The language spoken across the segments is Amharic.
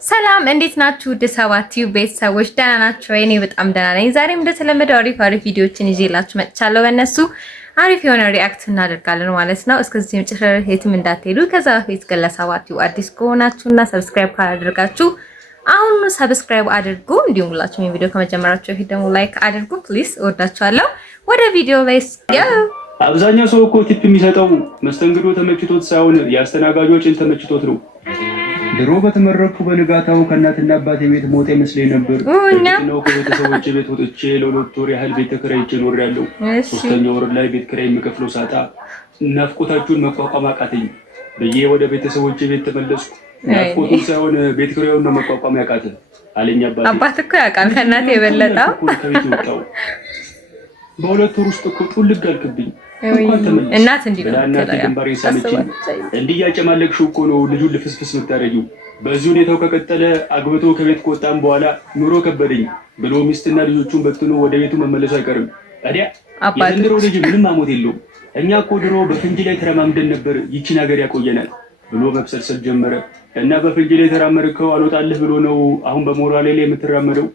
ሰላም እንዴት ናችሁ? ውድ ሰባቲው ቤተሰቦች ደህና ናችሁ? እኔ በጣም ደህና ነኝ። ዛሬም እንደተለመደው አሪፍ ቪዲዮዎችን ይዤላችሁ መጥቻለሁ። በእነሱ አሪፍ የሆነ ሪአክት እናደርጋለን ማለት ነው። እስከዚህ መጨረሻ የትም እንዳትሄዱ። ከዛ በፊት ግን ለሰባቲው አዲስ ከሆናችሁና ሰብስክራይብ ካላደረጋችሁ አሁን ሰብስክራይብ አድርጉ። እንዲሁም ሁላችሁም የቪዲዮ ከመጀመራችሁ በፊት ደግሞ ላይክ አድርጉ ፕሊዝ። እወዳችኋለሁ። ወደ ቪዲዮ ላይ አብዛኛው ሰው እኮ ቲፕ የሚሰጠው መስተንግዶ ተመችቶት ሳይሆን የአስተናጋጆችን ተመችቶት ነው። ድሮ በተመረኩ በንጋታው ከእናትና አባቴ ቤት ሞት መስለኝ ነበር። ነው ከቤተሰቦቼ ቤት ወጥቼ ለሁለት ወር ያህል ቤት ተከራይቼ ኖሬያለሁ። ሶስተኛው ወር ላይ ቤት ኪራይ የምከፍለው ሳጣ ናፍቆታችሁን መቋቋም አቃተኝ ብዬ ወደ ቤተሰቦቼ ቤት ተመለስኩ። ናፍቆቱን ሳይሆን ቤት ኪራዩን ነው መቋቋም ያቃተ አለኝ አባቴ። አባት እኮ ያውቃል ከእናቴ የበለጠ። በሁለት ወር ውስጥ እኮ ጡልግ አልክብኝ። እናት እንዲህ ነው እንዲያጨማለቅሽው እኮ ነው ልጁን ልፍስፍስ የምታረጊው። በዚህ ሁኔታው ከቀጠለ አግብቶ ከቤት ከወጣም በኋላ ኑሮ ከበደኝ ብሎ ሚስትና ልጆቹን በትኖ ወደ ቤቱ መመለሱ አይቀርም። ታዲያ የዘንድሮ ልጅ ምንም አሞት የለውም። እኛ እኮ ድሮ በፍንጅ ላይ ተረማምደን ነበር ይቺን ሀገር ያቆየናል ብሎ መብሰልሰል ጀመረ። እና በፍንጅ ላይ ተራመድከው አልወጣልህ ብሎ ነው አሁን በሞራሌ ላይ የምትራመደው።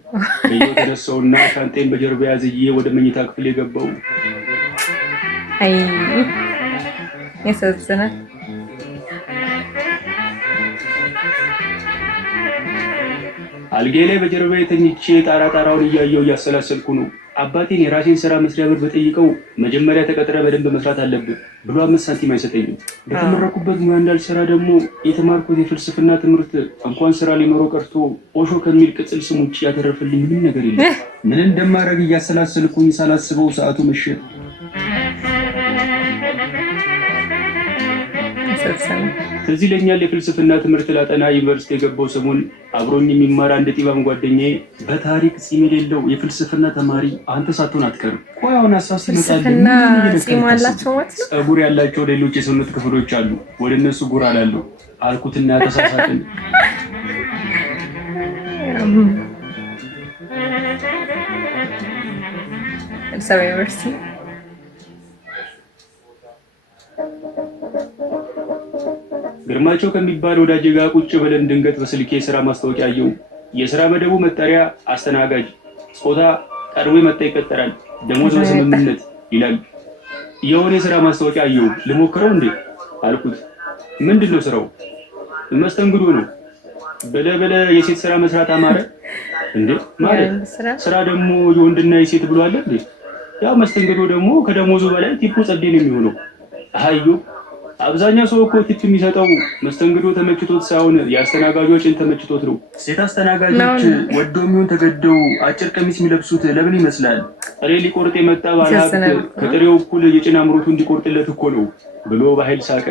በየው ተነሳውና ሻንጤን በጀርባ ያዝዬ ወደ መኝታ ክፍል የገባው። አይ ያሳዝናል። አልጋዬ ላይ በጀርባዬ ተኝቼ ጣራውን እያየሁ እያሰላሰልኩ ነው። አባቴን የራሴን ስራ መስሪያ ብር በጠይቀው መጀመሪያ ተቀጥረ በደንብ መስራት አለብህ ብሎ 5 ሳንቲም አይሰጠኝም። በተመረኩበት ሙያ እንዳልሰራ ደግሞ የተማርኩት የፍልስፍና ትምህርት እንኳን ስራ ሊኖረው ቀርቶ ኦሾ ከሚል ቅጽል ስም ውጭ ያተረፈልኝ ምንም ነገር የለም። ምን እንደማደርግ እያሰላሰልኩኝ ሳላስበው ሰዓቱ መሸ። እዚህ ለኛል የፍልስፍና ትምህርት ላጠና ዩኒቨርሲቲ የገባው ሰሞን አብሮኝ የሚማር አንድ ጢባም ጓደኛዬ በታሪክ ጺም የሌለው የፍልስፍና ተማሪ አንተ ሳትሆን አትቀርም። ቆይ አሁን ሀሳብ ሲመጣልኝ ጸጉር ያላቸው ሌሎች የሰውነት ክፍሎች አሉ፣ ወደ እነሱ ጎራ እላለሁ አልኩትና ተሳሳትን። ዩኒቨርሲቲ ግርማቸው ከሚባል ወዳጅ ጋር ቁጭ ብለን ድንገት በስልኬ የሥራ ማስታወቂያ አየሁ። የሥራ መደቡ መጠሪያ አስተናጋጅ፣ ጾታ ቀድሞ መጣ ይቀጠራል፣ ደሞዝ በስምምነት ይላል። የሆነ የሥራ ማስታወቂያ አየሁ። ልሞክረው እንዴ አልኩት። ምንድነው ስራው? መስተንግዶ ነው። በለበለ የሴት ስራ መስራት አማረ እንዴ? ማለት ስራ ደግሞ የወንድና የሴት ብሎ አለ እንዴ? ያው መስተንግዶ ደግሞ ከደሞዙ በላይ ቲፑ ጸዴ ነው የሚሆነው። አዩ አብዛኛው ሰው እኮ ቲፕ የሚሰጠው መስተንግዶ ተመችቶት ሳይሆን የአስተናጋጆችን ተመችቶት ነው። ሴት አስተናጋጆች ወደው የሚሆን ተገደው አጭር ቀሚስ የሚለብሱት ለምን ይመስላል? ጥሬ ሊቆርጥ የመጣ ባለሀብት ከጥሬው እኩል የጭን አምሮቱ እንዲቆርጥለት እኮ ነው ብሎ በኃይል ሳቀ።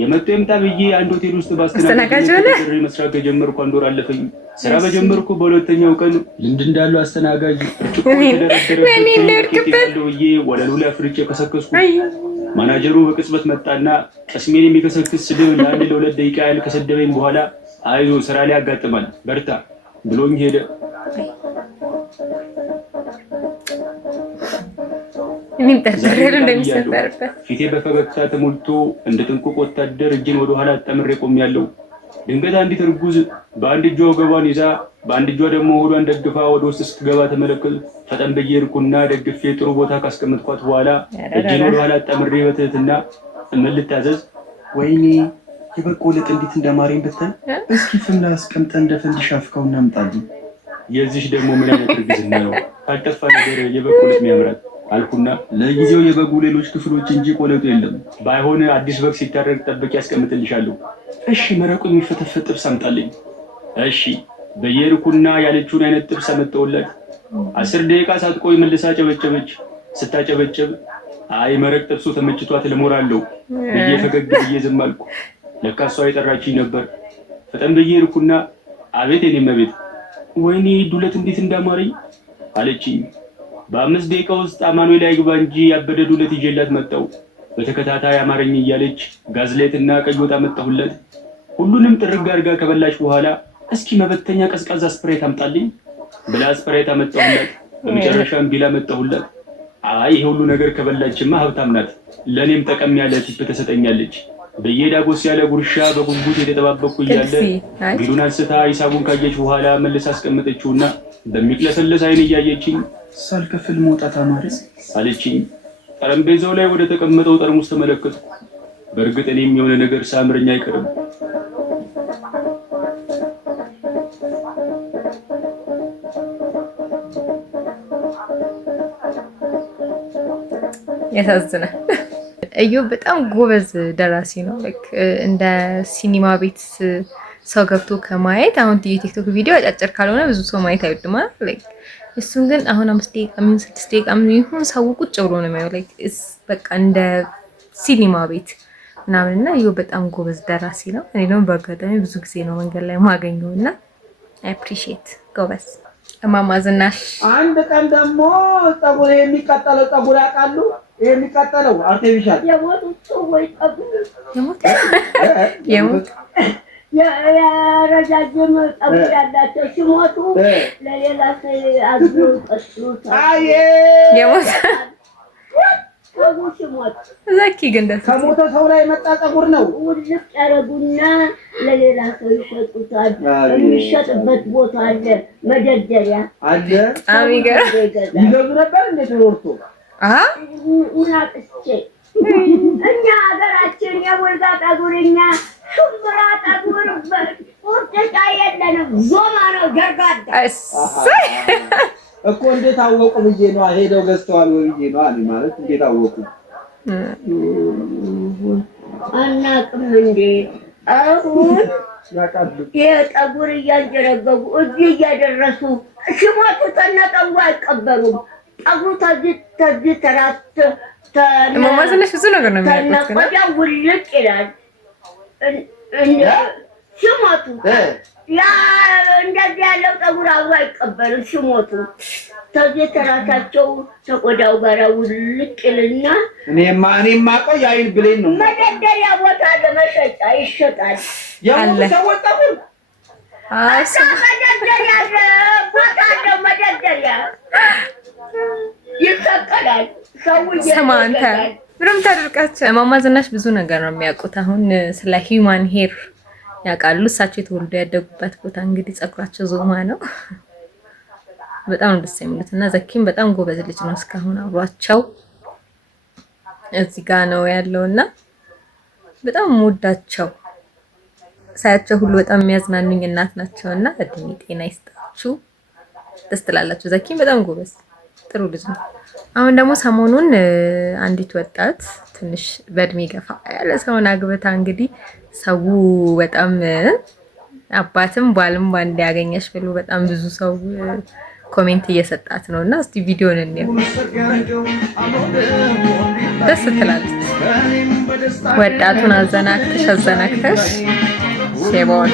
የመጣ የምጣ ብዬ አንድ ሆቴል ውስጥ ባስተናጋጅ መስራት ከጀመርኩ አንድ ወር አለፈኝ። ስራ በጀመርኩ በሁለተኛው ቀን ልምድ እንዳለው አስተናጋጅ ብዬ ወለሉ ላይ አፍርጬ ከሰከስኩ። ማናጀሩ በቅጽበት መጣና ቀስሜን የሚከሰክስ ስድብ ለአንድ ለሁለት ደቂቃ ያህል ከሰደበኝ በኋላ አይዞ ስራ ላይ ያጋጥማል በርታ ብሎኝ ሄደ። ፊቴ በፈገግታ ተሞልቶ እንደ ጥንቁቅ ወታደር እጅን ወደ ኋላ አጣምሬ ቆሜያለሁ። ድንገት አንዲት እርጉዝ በአንድ እጇ ወገቧን ይዛ በአንድ እጇ ደግሞ ሆዷን ደግፋ ወደ ውስጥ ስትገባ ተመለከቱ። ፈጠን ብዬ ሄድኩና ደግፌ ጥሩ ቦታ ካስቀመጥኳት በኋላ እጅን ወደ ኋላ አጣምሬ በትህትና ምን ልታዘዝ? ወይኔ የበቆለጥ እንዴት እንደማረኝ ብታይ፣ እስኪ ፍም ላይ አስቀምጠን እንደ ፈንዲሻ አፍካው እናምጣልኝ። የዚህሽ ደግሞ ምን አይነት እርግዝና ነው? ካልጠፋ ነገር የበቆለጥ የሚያምራት አልኩና ለጊዜው የበጉ ሌሎች ክፍሎች እንጂ ቆለጡ የለም። ባይሆን አዲስ በግ ሲታረድ ጠብቄ ያስቀምጥልሻለሁ። እሺ መረቁ የሚፈተፈት ጥብስ አምጣልኝ። እሺ በየርኩና ያለችውን አይነት ጥብስ አመጣሁላት። 10 ደቂቃ ሳትቆይ መልሳ ጨበጨበች። ስታጨበጨብ አይ መረቅ ጥብሱ ተመችቷት ልሞራለሁ ብዬ ፈገግ ብዬ ዝም አልኩ። ለካ እሷ የጠራችኝ ነበር። ፈጠን ብዬ ሄድኩና አቤት የኔ መቤት፣ ወይኔ ዱለት እንዴት እንዳማረኝ አለችኝ። በ5 ደቂቃ ውስጥ አማኑኤል አይግባ እንጂ ያበደ ዱለት ይዤላት መጣሁ። በተከታታይ አማረኝ እያለች ጋዝሌትና ቀይ ወጥ አመጣሁላት። ሁሉንም ጥርግ አድርጋ ከበላች በኋላ እስኪ መበተኛ ቀዝቃዛ ስፕሬት አምጣልኝ ብላ ስፕሬት አመጣሁላት። በመጨረሻም ቢላ መጣሁላት። አይ ይሄ ሁሉ ነገር ከበላችማ ሀብታም ናት፣ ለኔም ጠቀም ያለ ቲፕ ተሰጠኛለች። በየዳጎስ ያለ ጉርሻ በጉጉት የተጠባበቁ እያለ ቢሉን አንስታ ሂሳቡን ካየች በኋላ መልስ አስቀመጠችውና በሚቅለሰለስ አይን እያየችኝ ሳልከፍል መውጣት አማረኝ አለችኝ። ጠረጴዛው ላይ ወደ ተቀመጠው ጠርሙስ ተመለከትኩ። በእርግጥ እኔም የሆነ ነገር ሳምረኝ አይቀርም። ያሳዝናል። እዮብ በጣም ጎበዝ ደራሲ ነው። እንደ ሲኒማ ቤት ሰው ገብቶ ከማየት አሁን የቲክቶክ ቪዲዮ አጫጭር ካልሆነ ብዙ ሰው ማየት አይወድም አይደል? እሱን ግን አሁን 5 ደቂቃ ምን 6 ደቂቃ ምን ይሁን ሰው ቁጭ ብሎ ነው የሚያየው። በቃ እንደ ሲኒማ ቤት ምናምንና እዮብ በጣም ጎበዝ ደራሲ ነው። እኔ ደግሞ በአጋጣሚ ብዙ ጊዜ ነው መንገድ ላይ ማገኘውና አይ አፕሪሺየት ጎበዝ። እማማ ዝናሽ አንድ ቀን ደግሞ ፀጉር የሚቀጠለው ፀጉር ያውቃሉ? የሚቀጠለው አርቲፊሻል የሞቱት ወይ ፀጉር የሞት የረጃጅም ፀጉር ያላቸው ሲሞቱ ለሌላ ሰው አዝሮ ቀጥሉታል። የሞት ፀጉር ሲሞት ዘኪ ግን ደስ ከሞተ ሰው ላይ መጣ ፀጉር ነው። ውልቅ ያረጉና ለሌላ ሰው ይሸጡታል። የሚሸጥበት ቦታ አለ፣ መደርደሪያ አለ። አሚገር ይገዙ ነበር እንዴት ወርቶ ምን አጥቼ እኛ ሀገራችን የወልጋ ፀጉርኛ ሹምብራ ፀጉር ቁርጥጫ የለንም። ዞማ ነው ገርጋዳ እኮ እንዴት አወቁ ብዬ ነው። ሄደው ገዝተዋል ወይ ብዬ ነው አለ። ማለት እንዴት አወቁ? አናውቅም እንዴ አሁን የፀጉር እያንጀረገቡ እዚህ እያደረሱ ሲሞቱ ተነጠው አይቀበሩም። ፀጉሩ ተዚህ ተራት እማማ ዝናሽ ብዙ ነገር ነው የሚያውቁት። ተነቆዳ ውልቅ ይላል ሲሞቱ። ያ እንደዚህ ያለው ፀጉር አብሮ አይቀበልም ሲሞቱ። ተዚህ ተራታቸው ተቆዳው ጋር ውልቅ ይልና እኔማ አውቀው የአይን ብሌን ነው። መደርደሪያ ቦታ ለመሸጫ ይሸጣል። የሞቱ ሰዎች ፀጉር መደርደሪያ ቦታ አለው። መደርደሪያ ይሰቀላል። ስማ አንተ ምንም ታደርቃቸው። እማማ ዝናሽ ብዙ ነገር ነው የሚያውቁት። አሁን ስለ ሂውማን ሄር ያውቃሉ። እሳቸው የተወልዱ ያደጉበት ቦታ እንግዲህ ፀጉራቸው ዞማ ነው። በጣም ደስ የሚሉት እና ዘኪም በጣም ጎበዝ ልጅ ነው። እስካሁን አብሯቸው እዚህ ጋር ነው ያለውና በጣም የምወዳቸው ሳያቸው ሁሉ በጣም የሚያዝናኑኝ እናት ናቸውና እድሜ ጤና ይስጣችሁ። ደስ ትላላችሁ። ዘኪም በጣም ጎበዝ ጥሩ ልጅ ነው። አሁን ደግሞ ሰሞኑን አንዲት ወጣት ትንሽ በእድሜ ገፋ ያለ ሰውን አግብታ እንግዲህ ሰው በጣም አባትም ባልም ባንድ ያገኘሽ ብሎ በጣም ብዙ ሰው ኮሜንት እየሰጣት ነውና እስቲ ቪዲዮን እንየው። ደስ ትላለች። ወጣቱን አዘናክተሽ ሴቦን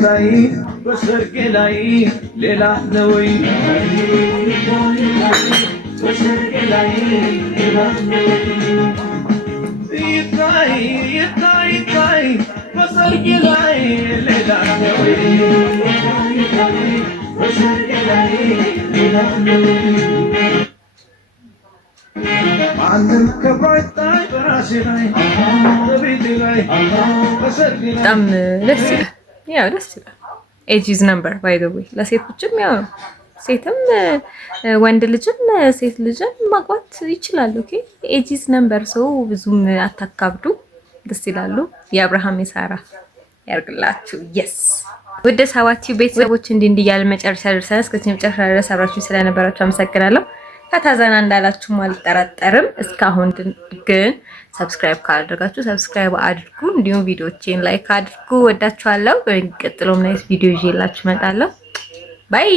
ታይ በሰርጌ ላይ ሌላ ነው ወይ በሰርጌ ላይ ሌላ ነው ታይ በሰርጌ ላይ ሌላ ነው በሰርጌ ላይ ሌላ ነው በጣም ደስ ይላል። ያው ደስ ይላል። ኤጅ ኢዝ ነምበር ባይ ዘ ዌይ ለሴቶችም ያው ሴትም ወንድ ልጅም ሴት ልጅም ማግባት ይችላል። ኦኬ ኤጅ ኢዝ ነምበር ሰው ብዙም አታካብዱ። ደስ ይላሉ። የአብርሃም የሳራ ያርግላችሁ። የስ ወደ ሰዋቲው ቤተሰቦች እንዲህ እያለ መጨረሻ ደርሰን እስከ መጨረሻ ድረስ አብራችሁ ስለነበራችሁ አመሰግናለሁ። ፈታዘና እንዳላችሁ አልጠራጠርም። እስካሁን ግን ሰብስክራይብ ካላደረጋችሁ ሰብስክራይብ አድርጉ፣ እንዲሁም ቪዲዮዎቼን ላይክ አድርጉ። ወዳችኋለሁ። በሚቀጥለው ቪዲዮ ይዤላችሁ እመጣለሁ። ባይ